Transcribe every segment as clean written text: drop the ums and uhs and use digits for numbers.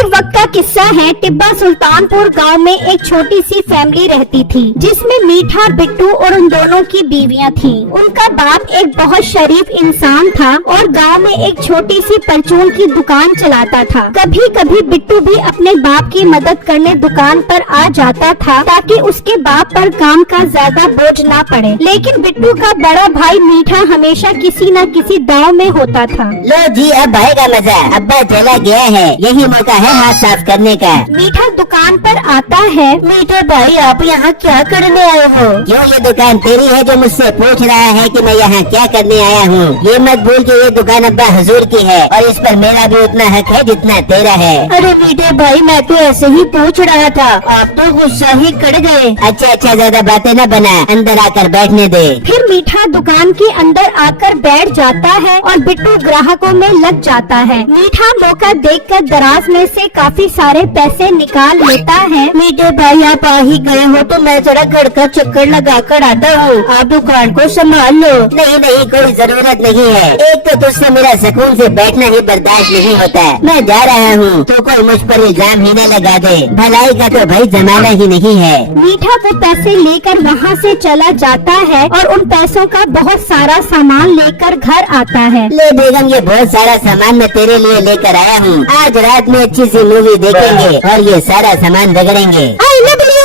एक वक्त का किस्सा है। टिब्बा सुल्तानपुर गांव में एक छोटी सी फैमिली रहती थी, जिसमें मीठा, बिट्टू और उन दोनों की बीवियां थीं। उनका बाप एक बहुत शरीफ इंसान था और गांव में एक छोटी सी परचून की दुकान चलाता था। कभी कभी बिट्टू भी अपने बाप की मदद करने दुकान पर आ जाता था, ताकि उसके बाप पर काम का ज्यादा बोझ ना पड़े। लेकिन बिट्टू का बड़ा भाई मीठा हमेशा किसी न किसी दांव में होता था। लो जी, अब आएगा मजा। अब्बा चला गया है, यही मौका है हाथ साफ करने का। मीठा दुकान पर आता है। मीठा भाई, आप यहाँ क्या करने आए हो? क्यों, ये दुकान तेरी है जो मुझसे पूछ रहा है कि मैं यहाँ क्या करने आया हूँ? ये मत भूल कि ये दुकान अब्बा हुजूर की है और इस पर मेरा भी उतना हक है जितना तेरा है। अरे मीठे भाई, मैं तो ऐसे ही पूछ रहा था, आप तो गुस्सा ही कर गए। अच्छा, ज्यादा बातें न बना, अंदर आकर बैठने दे। फिर मीठा दुकान के अंदर आकर बैठ जाता है और बिट्टू ग्राहकों में लग जाता है। मीठा मौका देखकर दराज में से काफी सारे पैसे निकाल लेता है। मीठे भाई, आप आ ही गए हो तो मैं जरा घर का चक्कर लगा कर आता हूँ, आप दुकान को संभाल लो। नहीं, कोई जरूरत नहीं है। एक तो तुझसे मेरा सुकून से बैठना ही बर्दाश्त नहीं होता। मैं जा रहा हूँ तो कोई मुझ पर इल्जाम ही न लगा दे। भलाई का तो भाई जमाना ही नहीं है। मीठा वो पैसे लेकर वहाँ से चला जाता है और उन पैसों का बहुत सारा सामान लेकर घर आता है। ले बेगम, ये बहुत सारा सामान मैं तेरे लिए लेकर आया हूँ। आज रात में अच्छी सी मूवी देखेंगे और ये सारा सामान रगड़ेंगे।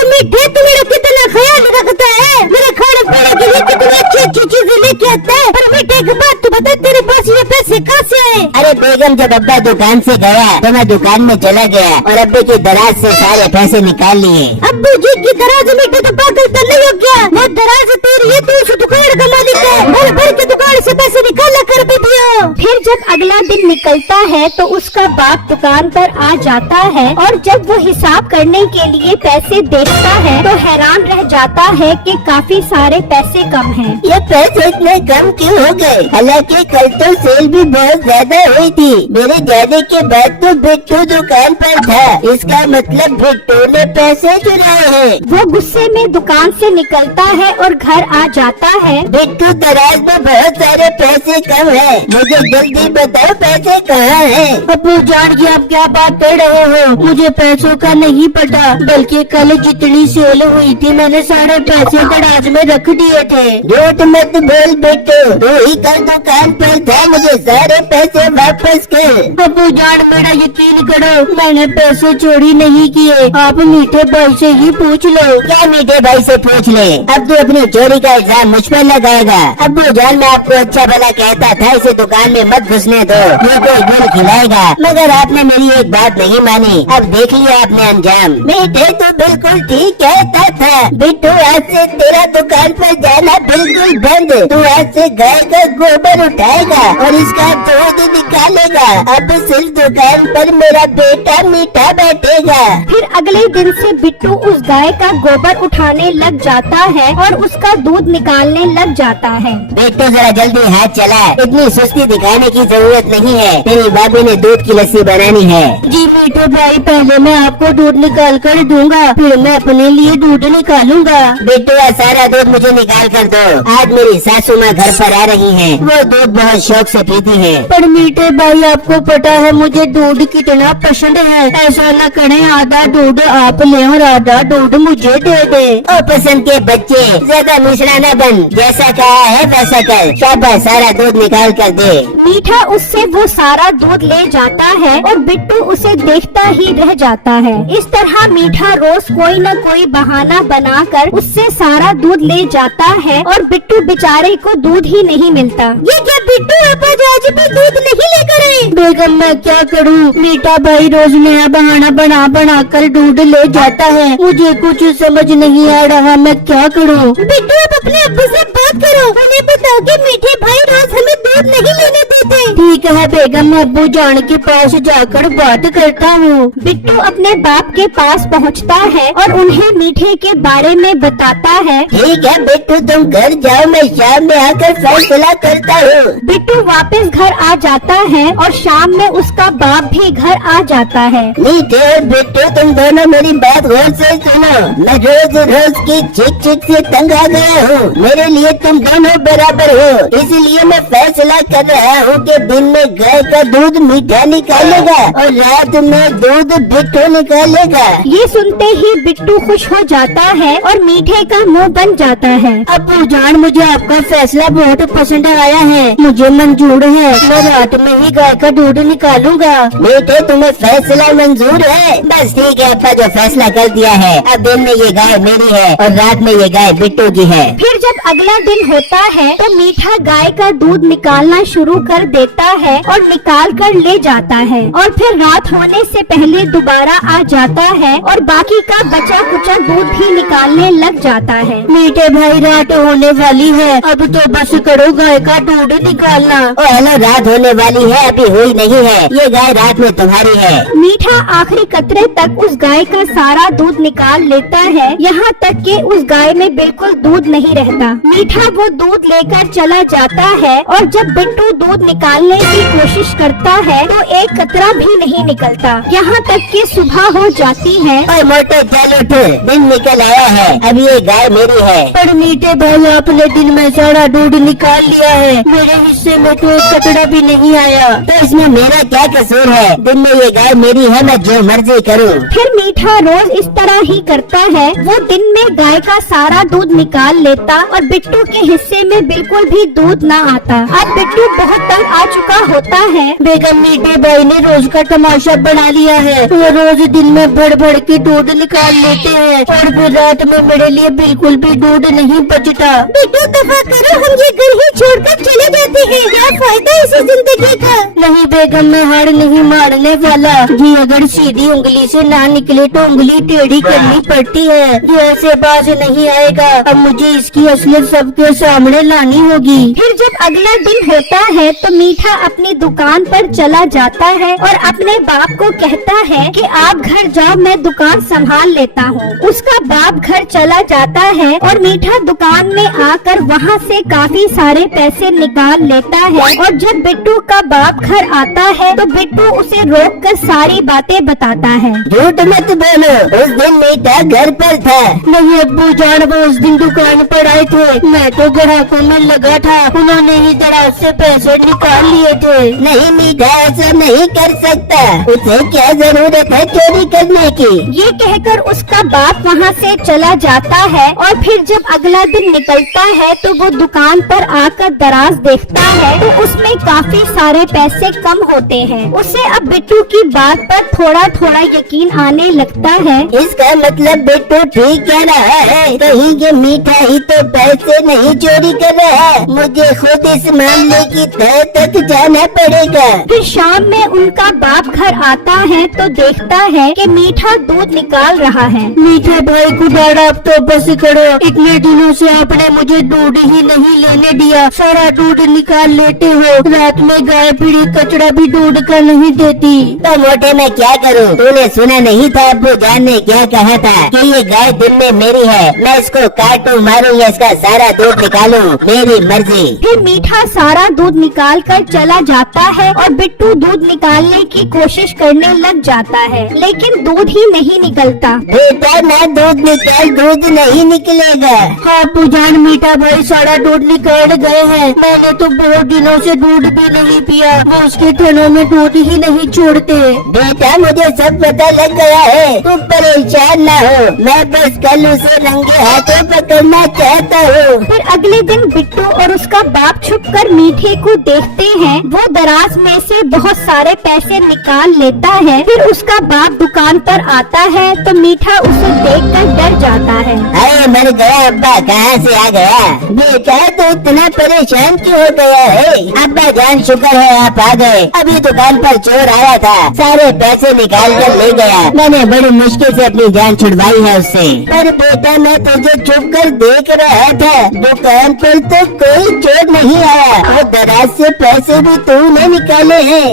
मीठे, तू मेरा कितना ख्याल रखता है। मेरे खाने पीने के लिए कितनी अच्छी चीजें लेके आता है। पर मीठे के बाद तू बता, तेरे पास ये पैसे कहाँ से आए? अरे बेगम, जब अब्बा दुकान से गया तो मैं दुकान में चला गया और अब्बे की दराज से सारे पैसे निकाल लिए। अब्बू जी की दराज मीठे तो पागल तो नहीं हो गया? वो दराज तेरी है, तू उस दुकान का मालिक है। भर भर के दुकान से पैसे निकाला कर भी दियो। फिर जब अगला दिन निकलता है तो उसका बाप दुकान पर आ जाता है और जब वो हिसाब करने के लिए पैसे देखता है तो हैरान रह जाता है कि काफी सारे पैसे कम हैं। ये पैसे इतने कम क्यों हो गए? हालांकि कल तो सेल भी बहुत ज्यादा हुई थी। मेरे जाने के बाद तो बिट्टू दुकान पर था, इसका मतलब बिट्टू ने पैसे चुराए हैं। वो गुस्से में दुकान से निकलता है और घर आ जाता है। बिट्टू, दराज में बहुत सारे पैसे कम है, मुझे जल्दी बताओ पैसे कहाँ है? अब्बू जान जी, आप क्या बात कर रहे हो? मुझे पैसों का नहीं पता, बल्कि कल जितनी सेल हुई थी मैंने सारे पैसे दराज में रख दिए थे। झूठ मत बोल बिट्टू, तू ही कल दुकान पर था, मुझे सारे पैसे वापस कर। अब्बू जान, मेरा यकीन करो, मैंने पैसे चोरी नहीं किए। आप मीठे भाई से ही पूछ लो। क्या मीठे भाई से पूछ ले? अब तू अपनी चोरी का इल्जाम मुझ पर लगाएगा? अब्बू जान, मैं आपको अच्छा भला कहता था इसे दुकान में मत घुसने दो, ये कोई गुल खिलाएगा, मगर आपने मेरी एक बात नहीं मानी। अब देख लिया आपने अंजाम। मीठे, तो बिल्कुल ठीक कहता था। बिट्टू, आज से तेरा दुकान पर जाना बिल्कुल बंद। तू आज से गाय का गोबर उठाएगा और इसका दूध निकालेगा। अब सिर्फ दुकान पर मेरा बेटा मीठा बैठेगा। फिर अगले दिन से बिट्टू उस गाय का गोबर उठाने लग जाता है और उसका दूध निकालने लग जाता है। बिट्टू, जरा जल्दी हाथ चला, इतनी सुस्ती दिखाने की जरूरत नहीं है। तेरी भाभी ने दूध की लस्सी बनानी है। जी मीठे भाई, पहले मैं आपको दूध निकाल कर दूंगा, फिर मैं अपने लिए दूध निकालूंगा। बिट्टू, सारा दूध मुझे निकाल कर दो। आज मेरी सासू माँ घर पर आ रही है, वो दूध बहुत शौक से पीती है। पर मीठे भाई, आपको पता है मुझे दूध कितना पसंद है। ऐसा न करें, आधा दूध आप ले और आधा दूध मुझे दे दे। ओ पसंद के बच्चे, ज्यादा मिश्रा न बन, जैसा कहा है वैसा कर। शाबाश, सारा दूध निकाल कर दे। मीठा उससे वो सारा दूध ले जाता है और बिट्टू उसे देखता ही रह जाता है। इस तरह मीठा रोज कोई न कोई बहाना बनाकर उससे सारा दूध ले जाता है और बिट्टू बेचारे को दूध ही नहीं मिलता। ये क्या बिट्टू, आप आज भी दूध नहीं लेकर आए? बेगम, मैं क्या करूँ? मीठा भाई रोज नया बहाना बना कर दूध ले जाता है, मुझे कुछ समझ नहीं आ रहा, मैं क्या करूँ? बिट्टू, आप अपने अब्बू से बात करो, उन्हें बताओ कि मीठे भाई रोज हमें दूध नहीं लेने देते। ठीक है बेगम, मैं अब्बू जान के पास जाकर बात करता हूँ। बिट्टू अपने बाप के पास पहुँचता है और उन्हें मीठे के बारे में बताता है। ठीक है बिट्टू, तुम घर जाओ, मैं शाम में आकर फैसला करता हूँ। बिट्टू वापस घर आ जाता है और शाम में उसका बाप भी घर आ जाता है। मीठे और बिट्टू, तुम दोनों मेरी बात गौर से सुनो। मैं रोज रोज की चिक चिक से तंग आ गया हूँ। मेरे लिए तुम दोनों बराबर हो, इसलिए मैं फैसला कर रहा हूँ कि दिन में गाय का दूध मीठा निकालेगा और रात में दूध बिट्टू निकालेगा। ये सुनते ही बिट्टू खुश हो जाता है और मीठे का मुंह बन जाता है। अब्बू जान, मुझे आपका फैसला बहुत पसंद आया है, मुझे मंजूर है। मैं रात में ही गाय का दूध निकालूंगा। बेटे, तुम्हें फैसला मंजूर है? बस ठीक है, अब्बा जो फैसला कर दिया है। अब दिन में ये गाय मेरी है और रात में ये गाय बिट्टू की है। फिर जब अगला दिन होता है तो मीठा गाय का दूध निकालना शुरू कर देता है और निकाल कर ले जाता है और फिर रात होने से पहले दोबारा आ जाता है और बाकी का बचा कुचा दूध भी निकालने लग जाता है। मीठे भाई, रात होने वाली है, अब तो बस करो गाय का दूध निकालना। ओ हेलो, रात होने वाली है, अभी हुई नहीं है। ये गाय रात में तुम्हारी है। मीठा आखिरी कतरे तक उस गाय का सारा दूध निकाल लेता है, यहाँ तक कि उस गाय में बिल्कुल दूध नहीं रहता। मीठा वो दूध लेकर चला जाता है और जब बिट्टू दूध निकालने की कोशिश करता है तो एक कतरा भी नहीं निकलता, यहाँ तक कि सुबह हो जाती है। ओए मोटे, चल उठ, दिन निकल आया है, अब ये गाय मेरी है। पर मीठे भाई, आपने दिन में सारा दूध निकाल लिया है, मेरे हिस्से में तो एक कतरा भी नहीं आया। तो इसमें मेरा क्या कसूर है? दिन में ये गाय मेरी है, मैं जो मर्जी करूँ। फिर मीठा रोज इस तरह ही करता है। वो दिन में गाय का सारा दूध निकाल लेता और बिट्टू के हिस्से में बिल्कुल भी दूध न आता। अब बिट्टू बहुत तंग आ चुका होता है। बेगम, मीठे भाई ने रोज का तमाशा बना लिया है। वो रोज दिन में भर भर के दूध निकाल लेते हैं और फिर रात में मेरे लिए बिल्कुल भी दूध नहीं बचता। बिट्टू, दफा करो, हम ये घर ही छोड़कर चले जाते हैं। क्या फायदा इसी जिंदगी का? नहीं बेगम, मैं हार नहीं मारने वाला। जी अगर सीधी उंगली से ना निकले तो उंगली टेढ़ी करनी पड़ती है। ये ऐसे बाज नहीं आएगा। अब मुझे इसकी असलियत सबके सामने लानी होगी। फिर जब अगला दिन होता है तो मीठा अपनी दुकान पर चला जाता है और अपने बाप को कहता है कि आप घर जाओ, मैं दुकान संभाल लेता हूँ। उसका बाप घर चला जाता है और मीठा दुकान में आकर वहाँ से काफी सारे पैसे निकाल लेता है और जब बिट्टू का बाप घर आता है तो बिट्टू उसे रोक कर सारी बातें बताता है। झूठ मत बोलो, उस दिन मीठा घर पर था। नहीं अब्बू जान, वो उस दिन दुकान पर आए थे, मैं तो ग्राहकों में लगा था, उन्होंने ही दराज से पैसे निकाल लिए थे। नहीं मीठा, ऐसा नहीं कर सकता, उसे क्या जरूरत है चोरी करने की? ये कहकर उसका बाप वहाँ से चला जाता है और फिर जब अगला दिन निकलता है तो वो दुकान पर आकर दराज देखता है तो उसमें काफी सारे पैसे कम होते हैं। उसे अब बिट्टू की बात पर थोड़ा थोड़ा यकीन आने लगता है। इसका मतलब बिट्टू ठीक कह रहा है, कहीं ये मीठा ही तो पैसे नहीं चोरी कर रहा है। मुझे खुद इस मामले की तह तक जाना पड़ेगा। फिर शाम में उनका बाप घर आता है तो देखता है कि मीठा दूध निकाल रहा है। मीठे भाई गुजारा, अब तो बस करो, इतने दिनों से आपने मुझे दूध ही नहीं लेने दिया, सारा दूध निकाल लेते हो। रात में गाय पीड़ी कचरा भी दूध का नहीं देती। तो मोटे मैं क्या करूं? तूने सुना नहीं था अब्बू जान ने क्या कहा था कि ये गाय दिन में मेरी है, मैं इसको काटूं मारूं या इसका सारा दूध निकालूं, मेरी मर्जी। फिर मीठा सारा दूध निकाल कर चला जाता है और बिट्टू दूध निकालने की कोशिश करने लग जाता है, लेकिन दूध ही नहीं निकलता। बेटा ना दूध निकाल, दूध नहीं निकलेगा। हाँ पूजान, मीठा भाई सारा दूध निकाल गए हैं। मैंने तो बहुत दिनों से दूध भी नहीं पिया, वो उसके थनों में दूध ही नहीं छोड़ते। बेटा मुझे सब पता लग गया है, तुम परेशान ना हो, मैं बस कल उसे रंगे हाथों पकड़ना चाहता हूँ। फिर अगले दिन बिट्टू और उसका बाप छुपकर मीठे को देखते हैं। वो दराज में से बहुत सारे पैसे निकाल लेता है। फिर उसका बाप दुकान पर आता है तो मीठा उसे देखकर डर जाता है। अरे मर गया अब्बा, कहाँ से आ गया? बेटा तो इतना परेशान क्यों हो गया है? अब्बा जान शुक्र है आप आ गए। अभी दुकान पर चोर आया था, सारे पैसे निकाल कर ले गया। मैंने बड़ी मुश्किल से अपनी जान छुड़वाई है उससे। पर बेटा मैं तुझे छुप कर देख रहा था, दुकान पर तो कोई चोर नहीं आया, वो दराज से पैसे भी तूने निकाले हैं।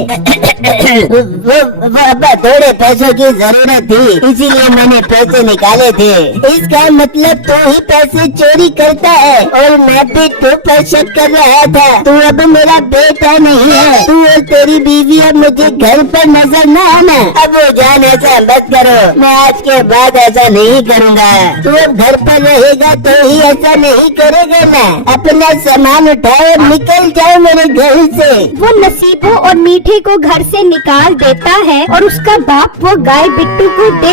वो अब्बा थोड़े पैसों की जरूरत थी, इसीलिए मैंने पैसे निकाले थे। इसका मतलब तू ही पैसे चोरी करता है और मैं भी तू पर शक कर रहा था। तू अब मेरा बेटा ऐसा नहीं है, तू और तेरी बीवी अब मुझे घर पर नजर न आना। अबू जान ऐसा मत करो, मैं आज के बाद ऐसा नहीं करूँगा। तू अब घर पर रहेगा तो ही ऐसा नहीं करेगा ना। अपना सामान उठाओ और निकल जाओ मेरे घर से। वो नसीबो और मीठे को घर से निकाल देता है और उसका बाप वो गाय बिट्टू को दे